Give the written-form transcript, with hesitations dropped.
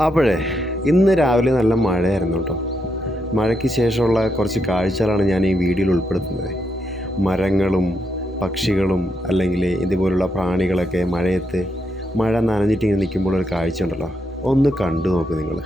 അപ്പോഴേ ഇന്ന് രാവിലെ നല്ല മഴയായിരുന്നു കേട്ടോ. മഴയ്ക്ക് ശേഷമുള്ള കുറച്ച് കാഴ്ചകളാണ് ഞാൻ ഈ വീഡിയോയിൽ ഉൾപ്പെടുത്തുന്നത്. മരങ്ങളും പക്ഷികളും അല്ലെങ്കിൽ ഇതുപോലുള്ള പ്രാണികളൊക്കെ മഴയത്ത് മഴ നനഞ്ഞിട്ടിങ്ങനെ നിൽക്കുമ്പോൾ ഒരു കാഴ്ച ഉണ്ടല്ലോ, ഒന്ന് കണ്ടു നോക്ക് നിങ്ങൾ.